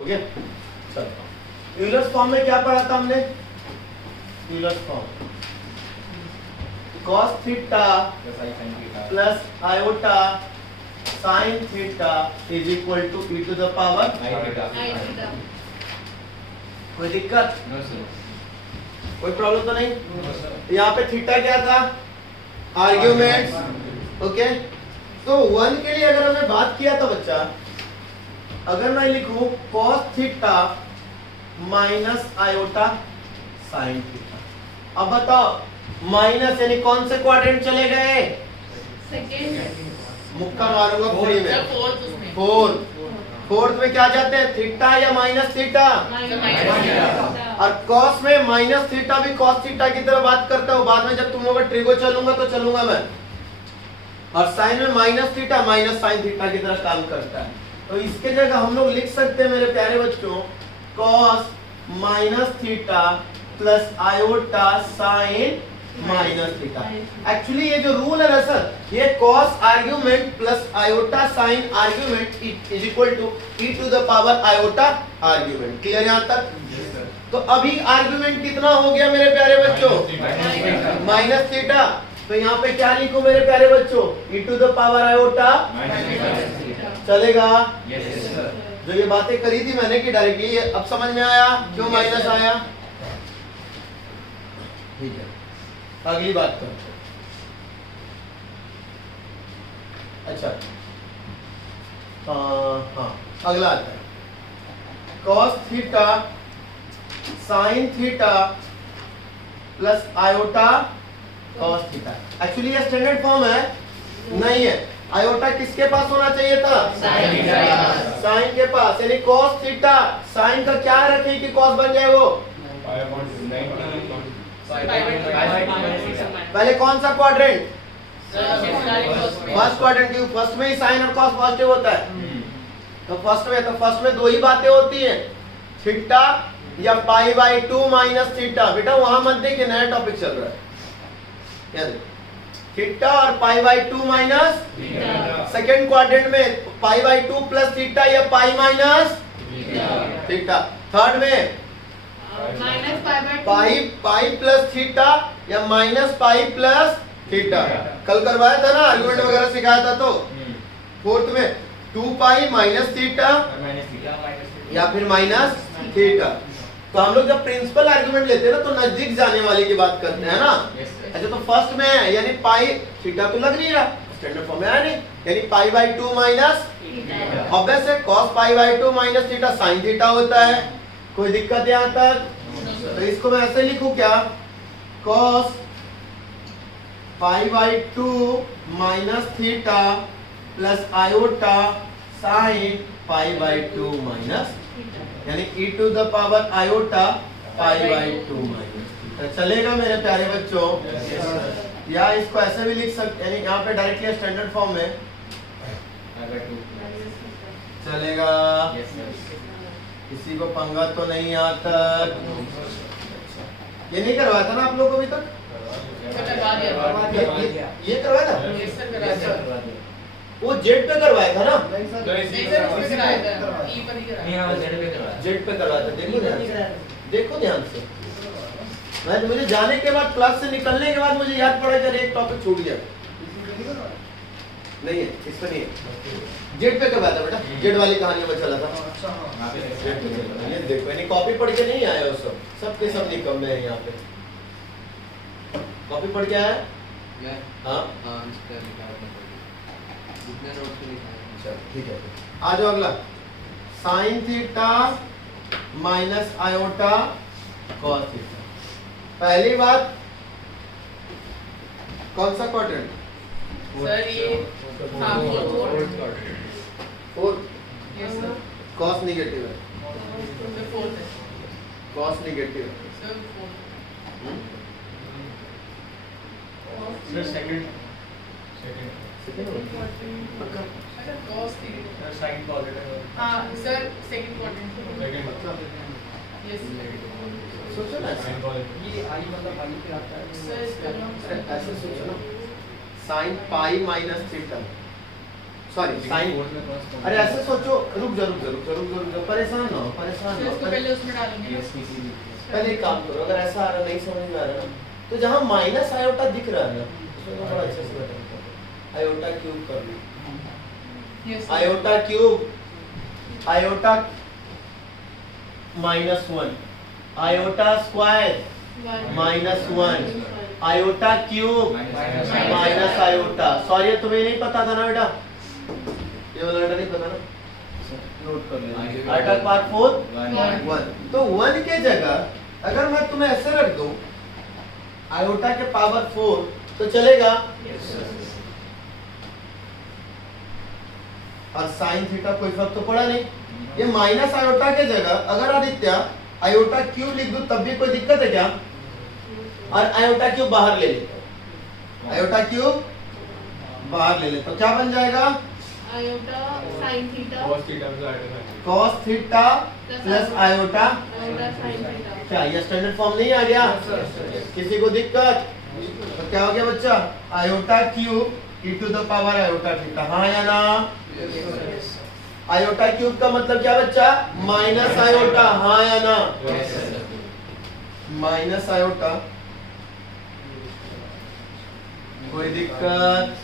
Okay चलो Euler's form में क्या पढ़ा था हमने? Euler's form cos theta plus iota sin theta is equal to e to the power कोई दिक्कत? कोई प्रॉब्लम तो नहीं? यहाँ पे थीटा क्या था? आर्ग्यूमेंट। ओके तो 1 के लिए अगर हमने बात किया था बच्चा, अगर मैं लिखूं cos theta minus iota sin theta, अब बताओ माइनस यानी कौन से क्वाड्रेंट चले गए? सेकंड मुक्का मारूंगा पूरी में। फोर्थ में क्या जाते हैं? थीटा या माइनस थीटा? और कॉस में माइनस थीटा भी कॉस थीटा की तरह बात करता हूँ, बाद में जब तुम लोग ट्रिगो चलूंगा तो चलूंगा मैं। और साइन में minus theta minus sine theta की तरह काम करता है। तो इसके जगह हम लोग लिख सकते हैं मेरे प्यारे बच्चों cos minus theta plus iota sine minus theta. Actually ये जो रूल है ना सर, ये cos argument plus iota sine argument is equal to e to the power iota argument. Clear यहाँ तक? तो अभी आर्ग्यूमेंट कितना हो गया मेरे प्यारे बच्चों? Minus theta. तो यहाँ पे क्या लिखो मेरे प्यारे बच्चों? e to the power iota चलेगा? जो ये बातें करी थी मैंने कि डायरेक्टली, अब समझ में आया क्यों माइनस आया? ठीक है अगली बात करते हैं। अच्छा हाँ अगला आता है cos theta sin theta plus iota cos theta. Actually ये स्टैंडर्ड फॉर्म है नहीं है। आयोटा किसके पास होना चाहिए था? साइन के पास, यानी cos थीटा साइन का क्या रखें कि cos बन जाए वो? पहले कौन सा क्वाड्रेंट? First quadrant. क्यों? फर्स्ट में ही साइन और कॉस पॉजिटिव होता है। तो फर्स्ट में दो ही बातें होती हैं, थीटा या पाई बाई 2 माइनस थीटा। बेटा वहां मत देखिए, नया टॉपिक चल रहा है। क्या देखो थीटा और पाई बाई 2 माइनस। सेकेंड क्वाड्रेंट में पाई बाई 2 प्लस थीटा या पाई माइनस थीटा। थर्ड में पाई प्लस थीटा या माइनस पाई प्लस थीटा। कल करवाया था ना, आर्गुमेंट वगैरह सिखाया था। तो फोर्थ में 2 पाई माइनस थीटा या फिर माइनस थीटा। तो हम लोग जब प्रिंसिपल आर्गुमेंट लेते हैं ना तो नजदीक जाने वाले की बात करते हैं ना। अच्छा तो फर्स्ट में है यानी पाई थीटा तो लग नहीं रहा, स्टैंडर्ड फॉर्म में आया नहीं, यानी पाई बाई 2 माइनस ऑब्वियस है cos pi by 2 minus theta sine theta होता है। कोई दिक्कत यहाँ तक? तो इसको मैं ऐसे लिखूं क्या? cos pi by 2 minus theta plus iota sine pi by 2 minus, यानी e to the power iota pi by 2 minus theta. चलेगा मेरे प्यारे बच्चों? या इसको ऐसे भी लिख सकते, यानी यहाँ पे डायरेक्टली स्टैंडर्ड फॉर्म में चलेगा? किसी को पंगा तो नहीं आता? ये नहीं करवाया था ना आप लोगों को अभी तक? ये करवाया था? वो जेड पे करवाया था ना? जेड पे करवाया था। देखो ध्यान से। मैं मुझे जाने के बाद क्लास से निकलने के बाद मुझे याद पड़ा कि एक टॉपिक छूट गया। नहीं है इस पर नहीं है। जेड पे करवाया था बेटा, जेड वाली कहानी में चला था। ये देखो यानी कॉपी पढ़ के नहीं आया वो सब के सब निकम्मे हैं यहाँ पे। कॉपी पढ़ के आया? हाँ ठीक है। आ जाओ अगला, sine theta minus iota cos theta. पहली बात कौन सा क्वाड्रेंट? सर ये कॉस नेगेटिव है। कॉस नेगेटिव है। Sir second sine positive. हाँ सर सेकंड क्वाड्रेंट। यस सोचो ना ये आई मतलब आई पे आता है। सर ऐसे सोचो ना, sine pi minus theta sorry sine, अरे ऐसे सोचो, रुक जा, परेशान ना हो, तो इसको पहले उसमें डालेंगे। पहले एक काम करो, अगर ऐसा आ रहा नहीं समझ में आ रहा ना, तो जहाँ माइनस आयोटा दिख रहा है ना, उसमें तो बड़ा अच्छे से बता, आयोटा क्यूब कर लो, Yes, sir. Iota cube, iota -1, iota square -1, iota cube minus iota. Sorry तुम्हें नहीं पता था ना बेटा, ये वाला बेटा नहीं पता ना, नोट कर लेना, आयोटा पावर 4 1, तो 1 के जगह अगर मैं तुम्हें ऐसे रख दूं आयोटा के पावर 4 तो चलेगा, और साइन थीटा कोई फर्क तो पड़ा नहीं। ये माइनस आयोटा के जगह अगर आदित्य आयोटा क्यूब लिख दूं तब भी कोई दिक्कत है क्या? और आयोटा क्यूब बाहर ले लेते हो, आयोटा क्यूब बाहर ले लेते हो, क्या बन जाएगा? Iota sine theta cos theta plus iota, sine theta. क्या ये स्टैंडर्ड फॉर्म नहीं आ गया? किसी को दिक्कत? तो क्या हो गया बच्चा? Iota cube e to the power iota theta, हाँ या ना? आयोटा क्यूब का मतलब क्या बच्चा? माइनस आयोटा, हाँ या ना? माइनस आयोटा, कोई दिक्कत?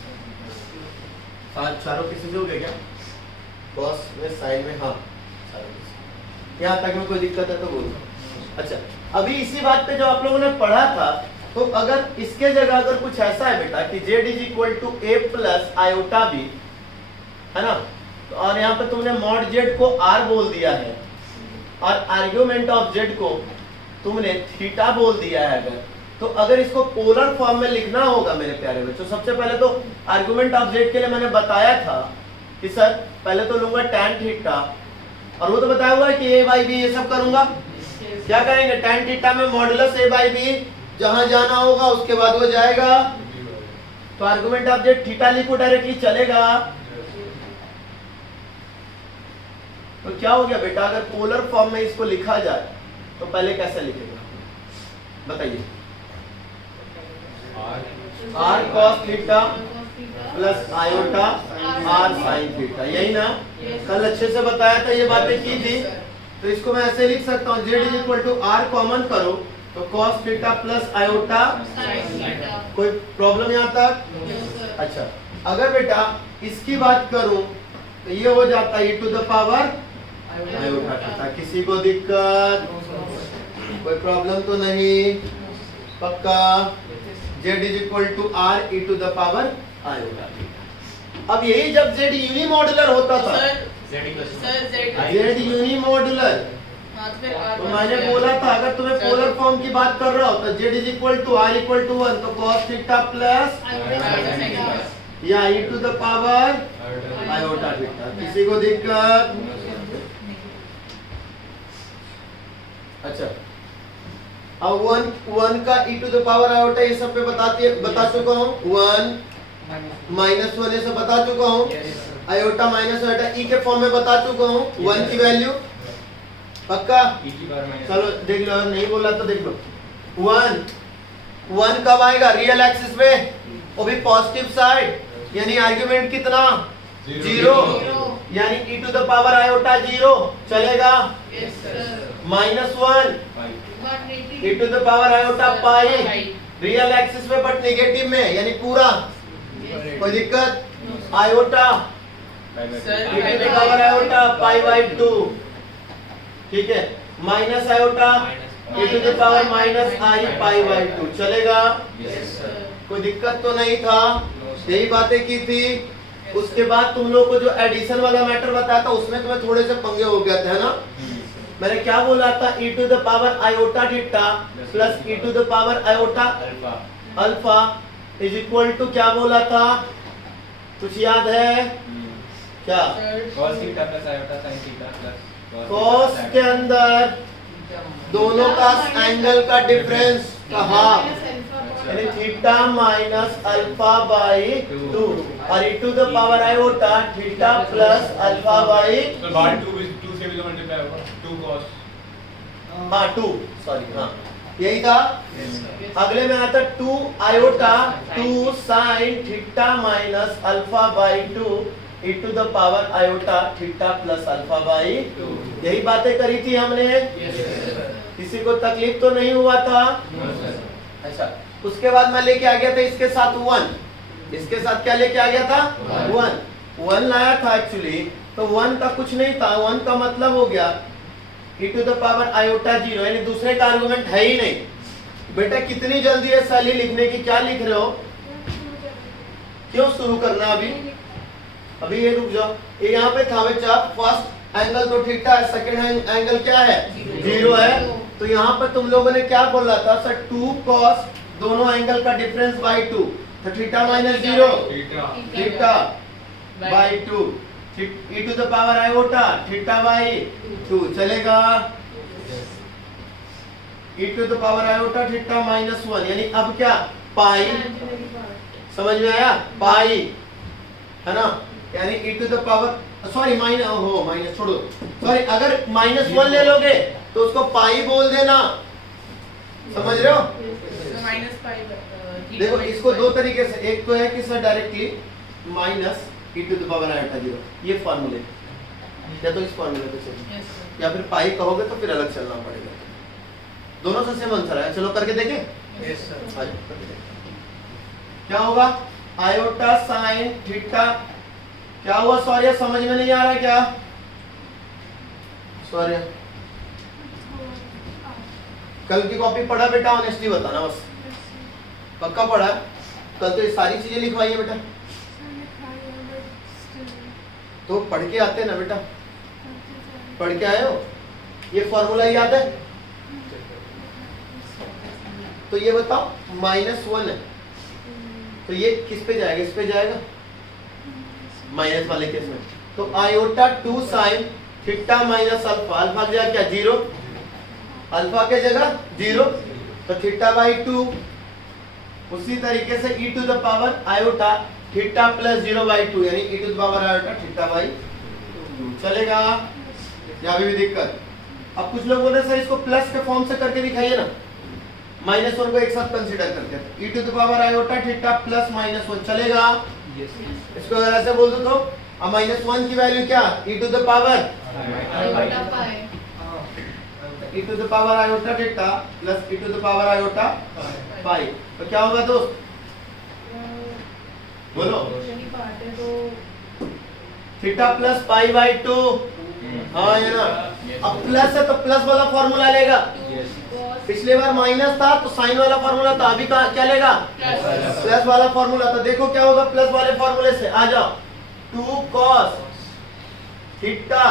चारों किसी से हो गया क्या? कॉस में साइन में, हाँ यहाँ तक में कोई दिक्कत है तो बोलो। अच्छा, अभी इसी बात पे जो आप लोगों ने पढ़ा था, तो अगर इसके जगह अगर कुछ ऐसा है बेटा कि z is equal to a plus iota b, है ना, तो और यहाँ पे तुमने मॉड z को r बोल दिया है और आर्ग्यूमेंट ऑफ z को तुमने थीटा बोल दिया है, तो अगर इसको पोलर फॉर्म में लिखना होगा मेरे प्यारे बच्चों, सबसे पहले तो आर्गुमेंट ऑफ z के लिए मैंने बताया था कि सर पहले तो लूंगा tan थीटा, और वो तो बताया हुआ है कि a बाई बी ये सब करूंगा, क्या करेंगे? tan थीटा में मॉडुलस a बाई बी, जहां जाना होगा उसके बाद वो जाएगा, तो आर्गुमेंट ऑफ z थीटा लिखो डायरेक्टली, चलेगा? तो क्या हो गया बेटा, अगर पोलर फॉर्म में इसको लिखा जाए तो पहले कैसे लिखेगा बताइए? r cos theta plus iota r sin theta, यही ना? कल अच्छे से बताया था, ये बातें की थी, तो इसको मैं ऐसे लिख सकता हूँ, z is equal to r common करो तो cos थीटा प्लस आयोटा, कोई प्रॉब्लम यहाँ तक? अच्छा, अगर बेटा इसकी बात करूं तो ये हो जाता है e to the power iota theta, किसी को दिक्कत? कोई प्रॉब्लम तो नहीं? पक्का? z is equal to r e to the power iota theta. अब यही जब z यूनिमॉड्यूलर होता था, z यूनिमॉड्यूलर, तो मैंने बोला था अगर तुम्हें पोलर फॉर्म की बात कर रहा हो तो z is equal to r equal to 1, तो cos थीटा प्लस या e to the power iota theta, किसी को दिक्कत? अच्छा, अब 1 का e to the power iota ये सब पे बता चुका हूँ, 1 माइनस 1 ये सब बता चुका हूँ, आयोटा माइनस आयोटा e के फॉर्म में बता चुका हूँ, 1 की वैल्यू, पक्का? चलो देख लो, नहीं बोला तो देख लो, 1 कब आएगा? रियल एक्सिस पे, वो भी पॉजिटिव साइड, यानी आर्गुमेंट कितना? 0, यानी e to the power iota 0, चलेगा? -1 e to the power iota pi, real axis पे बट नेगेटिव में, यानी पूरा, कोई दिक्कत? Iota e to the power iota pi by 2, ठीक है, minus iota e to the power minus i pi by 2, चलेगा? कोई दिक्कत तो नहीं था? यही बातें की थी। उसके बाद तुम लोग को जो एडिशन वाला मैटर बताया था उसमें तुम्हें थोड़े से पंगे हो गए थे, है ना? मैंने क्या बोला था? e to the power iota theta plus e to the power iota alpha is equal to क्या बोला था? कुछ याद है क्या? cos theta plus iota sin theta plus cos के अंदर दोनों का एंगल का डिफरेंस कहा, यानी थीटा माइनस अल्फा बाई 2, और e to the power iota theta plus alpha by, तो बार 2 से भी तो मल्टीप्लाई होगा, 2 cos, हाँ 2, सॉरी, हाँ यही था। अगले में आता 2 iota 2 sine theta minus alpha by 2 e to the power iota theta plus alpha by 2। यही बातें करी थी हमने। किसी को तकलीफ तो नहीं हुआ था? अच्छा, उसके बाद मैं लेके आ गया था इसके साथ 1। इसके साथ क्या लेके आ गया था? 1 लाया था एक्चुअली। तो 1 का कुछ नहीं था। 1 का मतलब हो गया e to the power iota 0, यानी दूसरे का आर्गुमेंट है ही नहीं। बेटा कितनी जल्दी है सैली लिखने की? क्या लिख रहे हो? क्यों शुरू करना अभी ये रुक जाओ। ये यहाँ पे था बच्चा, फर्स्ट एंगल तो थीटा है, सेकंड एंगल क्या है? 0 है। तो यहाँ पर तुम लोगों ने क्या बोला था सर? 2 cos दोनों एंगल का डिफरेंस बाई 2, तो theta minus 0 theta by 2 e to the power iota theta by 2 चलेगा। e to the power iota theta minus 1, यानी अब क्या? पाई। समझ में आया? पाई है ना, यानी e to the power sorry minus छोड़ो, सॉरी अगर -1 ले लोगे तो उसको पाई बोल देना। समझ रहे हो? -5 देखो इसको दो तरीके से, एक तो है कि sir directly minus e to the power iota 0, ये फॉर्मूले, या तो इस फॉर्मूले पे चलिए, या फिर पाई कहोगे तो फिर अलग चलना पड़ेगा। दोनों से सेम आंसर है। चलो करके देखें। Yes sir. क्या होगा? आयोटा साइन थीटा क्या हुआ? सॉरी समझ में नहीं आ रहा क्या? सॉरी कल की कॉपी पढ़ा बेटा? ऑनेस्टली बताना बस, पक्का पढ़ा? कल तो ये सारी चीजें लिखवाई है बेटा, तो पढ़ के आते ना बेटा? पढ़ के आए हो? ये फॉर्मूला याद है? तो ये बताओ -1 है, तो ये किस पे जाएगा? इस पे जाएगा माइनस वाले केस में। तो iota 2 sine theta minus alpha, alpha की जगह क्या? 0, अल्फा के जगह 0, तो थीटा बाई 2। उसी तरीके से e to the power iota theta plus 0 by 2, यानी e to the power iota theta by 2 चलेगा। यहाँ भी दिक्कत। अब कुछ लोग बोल रहे सर इसको प्लस के फॉर्म से करके दिखाइए ना, -1 को एक साथ कंसीडर करके। e to the power iota theta plus -1 चलेगा? इसको अगर ऐसे बोल दो तो अब -1 की वैल्यू क्या? e to the power iota pi. e to the power iota theta plus e to the power iota pi, तो क्या होगा दोस्त? बोलो। यही बात है तो थीटा प्लस पाई बाई 2। हाँ ये ना, अब प्लस है तो प्लस वाला फॉर्मूला लेगा। पिछले बार माइनस था तो साइन वाला फॉर्मूला था, अभी क्या लेगा? प्लस वाला फॉर्मूला। तो देखो क्या होगा प्लस वाले फॉर्मूले से? आ जाओ, 2 cos theta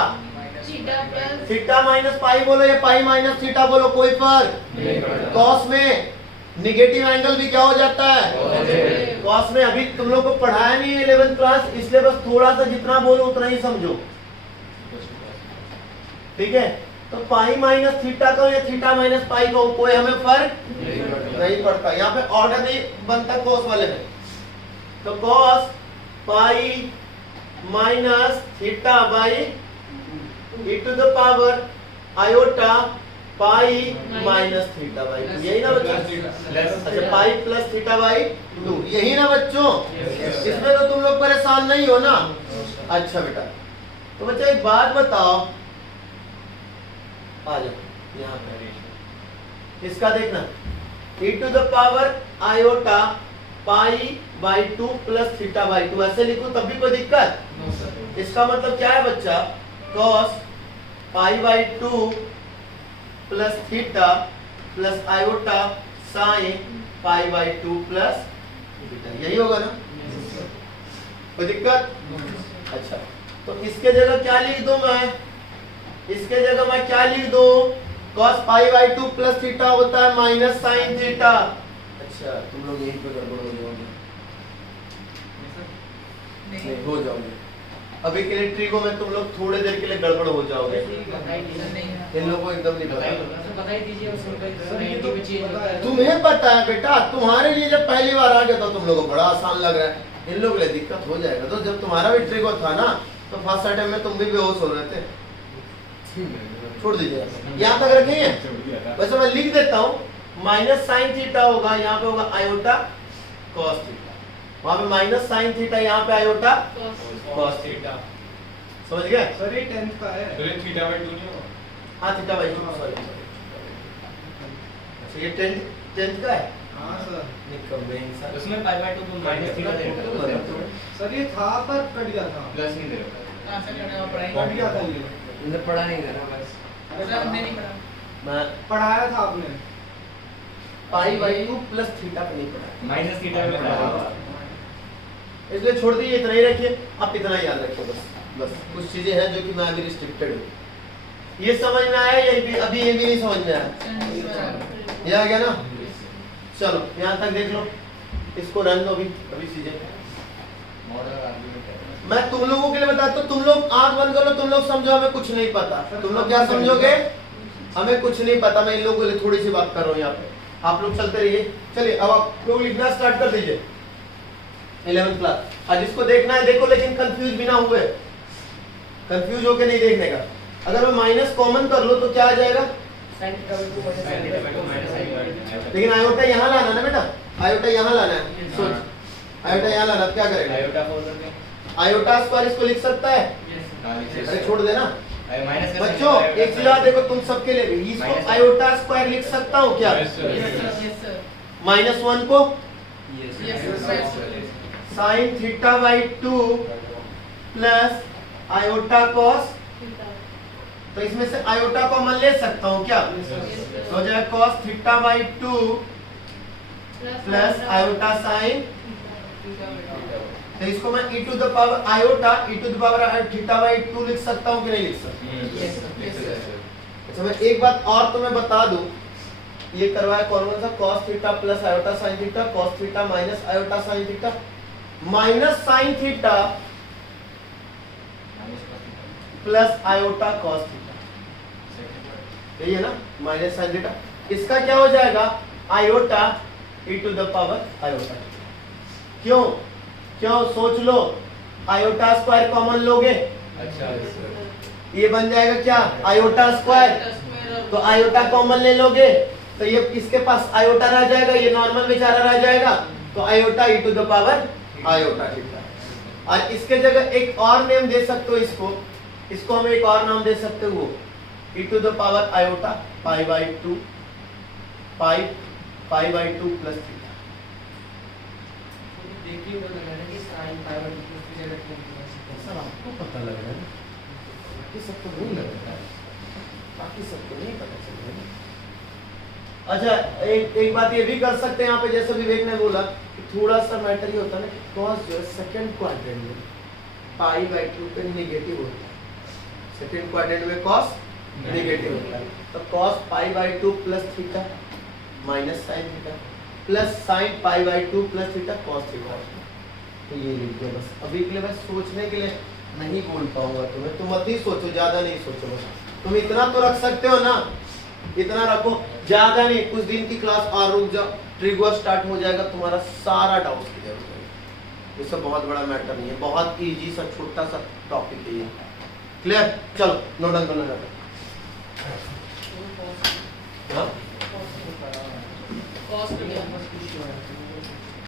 theta minus pi बोलो या पाई माइनस थीटा बोलो, कोई फर्क? cos में निगेटिव एंगल भी क्या हो जाता है? cos में। अभी तुम लोग को पढ़ाया नहीं है 11th क्लास, इसलिए बस थोड़ा सा जितना बोलो उतना ही समझो, ठीक है? तो पाई माइनस थीटा का या थीटा माइनस पाई का कोई हमें फर्क नहीं पड़ता। यहाँ पे ऑर्डर नहीं बनता cos वाले में। तो cos pi minus theta by e to the power iota pi minus theta by 2, यही ना बच्चों? अच्छा, पाई प्लस थीटा बाई 2, यही ना बच्चों? इसमें तो तुम लोग परेशान नहीं हो ना? अच्छा बेटा, तो बच्चा एक बात बताओ, आ जाओ यहाँ पे, इसका देखना e to the power iota pi by 2 plus theta by 2 ऐसे लिखो तब भी कोई दिक्कत? इसका मतलब क्या है बच्चा? cos pi by 2 plus theta plus iota sine pi by 2 plus theta, यही होगा ना? कोई दिक्कत? अच्छा, तो इसके जगह क्या लिख दूं मैं? इसके जगह मैं क्या लिख दूं? cos pi by 2 plus theta होता है माइनस साइन थीटा। अच्छा, तुम लोग यहीं पे गड़बड़ हो जाओगे, नहीं हो जाओगे। अभी के लिए ट्रिको में तुम लोग थोड़ी देर के लिए गड़बड़ हो जाओगे, इन लोगों को एकदम नहीं पता। तुम्हें पता है बेटा, तुम्हारे लिए जब पहली बार आ गया तो तुम लोगों को बड़ा आसान लग रहा है, इन लोगों के लिए दिक्कत हो जाएगा। तो जब तुम्हारा भी ट्रिको था ना तो फर्स्ट टाइम में तुम भी बेहोश हो रहे थे। छोड़ दीजिए, यहाँ तक रखेंगे। वैसे मैं लिख देता हूँ, माइनस साइन थीटा होगा, यहाँ पे होगा आयोटा कॉस थीटा, वहां पे माइनस साइन थीटा, यहाँ पे आयोटा cos थीटा। समझ गए? सर ये 10th का है। तो ये थीटा बाई 2 नहीं होगा? हाँ थीटा बाई 2 सॉरी। अच्छा ये 10th का है? हाँ सर। निकम्मे इंसान। उसमें पाई बाय 2 को माइनस थीटा दे सर ये था पर कट गया था। प्लस नहीं दे कहाँ से करने वाला पढ़ाई? कट गया था ये। इधर पढ़ा नहीं कर रहा बस। सर हमने नहीं पढ़ा। मैं पढ़ाया था आपने। पाई बाई 2 प्लस थीटा पे नहीं पढ़ा। माइनस थीटा में पढ़ा। इसलिए छोड़ दीजिए, इतना ही रखिए, आप इतना ही याद रखिए बस। बस कुछ चीजें हैं जो कि मैं अभी रिस्ट्रिक्टेड हूँ। ये समझ में आया या अभी ये भी नहीं समझ में आया? ये आ गया ना? चलो यहाँ तक देख लो, इसको रन दो अभी चीजें। मैं तुम लोगों के लिए बताता हूँ, तुम लोग आंख बंद करो, तुम लोग समझो हमें कुछ नहीं पता। तुम लोग क्या समझोगे? हमें कुछ नहीं पता। मैं इन लोगों के लिए थोड़ी सी बात कर रहा हूँ यहाँ पे, आप लोग चलते रहिए। चलिए अब आप लोग लिखना स्टार्ट कर दीजिए 11th क्लास। आज इसको देखना है देखो, लेकिन कंफ्यूज भी ना हुए, कंफ्यूज होके नहीं देखने का। अगर मैं माइनस कॉमन कर लो तो क्या आ जाएगा? लेकिन आयोटा यहाँ लाना ना बेटा, आयोटा यहाँ लाना है। सोच, आयोटा यहाँ लाना, क्या करेगा? आयोटा 4 करके आयोटा स्क्वायर इसको लिख सकता है? अरे छोड़ देना माइनस बच्चों, एक चीज याद देखो तुम सबके लिए भी, इसको आयोटा स्क्वायर लिख सकता हूँ क्या? Yes, sir. Yes, sir. Yes, sir. -1 को Yes, sir. Sine theta by 2 plus iota cos, तो इसमें से आयोटा को मैं ले सकता हूँ क्या? तो हो जाएगा cos theta by 2 plus iota sine. तो इसको मैं e to the power iota e to the power theta by 2 लिख सकता हूँ कि नहीं लिख सकता? अच्छा मैं एक बात और तुम्हें बता दूं, ये करवाया कौन सा? cos theta plus iota sin theta, cos theta minus iota sin theta, minus sin theta plus iota cos theta, यही है ना? माइनस sin थीटा, इसका क्या हो जाएगा? Iota e to the power iota. क्यों क्यों सोच लो, आयोटा स्क्वायर कॉमन लोगे, अच्छा ये बन जाएगा क्या? Iota square. तो आयोटा कॉमन ले लोगे तो ये इसके पास आयोटा रह जाएगा, ये नॉर्मल बेचारा रह जाएगा, तो iota e to the power iota theta. और इसके जगह एक और नेम दे सकते हो इसको हम एक और नाम दे सकते हो, e to the power iota pi by 2 pi by 2 plus theta. Sir आपको पता लग रहा है, बाकी सबको नहीं लग रहा है, बाकी सबको नहीं पता चल रहा है। अच्छा एक बात ये भी कर सकते हैं यहाँ पे, जैसे विवेक ने बोला कि थोड़ा सा मैटर ये होता है ना कि कॉस जो है सेकंड क्वाड्रेंट में पाई बाई 2 पे नेगेटिव होता है, सेकंड क्वाड्रेंट में कॉस नेगेटिव होता है, तो cos pi by 2 plus theta minus sine theta plus sign pi by 2 plus theta cos theta. तो ये लिख दो बस। अभी के लिए मैं सोचने के लिए नहीं बोल पाऊंगा तुम्हें, तुम मत ही सोचो, ज्यादा नहीं सोचो बस। तुम इतना तो रख सकते हो ना, इतना रखो, ज्यादा नहीं। कुछ दिन की क्लास और रुक जाओ, ट्रिगर स्टार्ट हो जाएगा, तुम्हारा सारा डाउट क्लियर हो जाएगा। ये सब बहुत बड़ा मैटर नहीं है, बहुत इजी सा छोटा सा टॉपिक है ये। क्लियर? चलो नोट डाउन करना।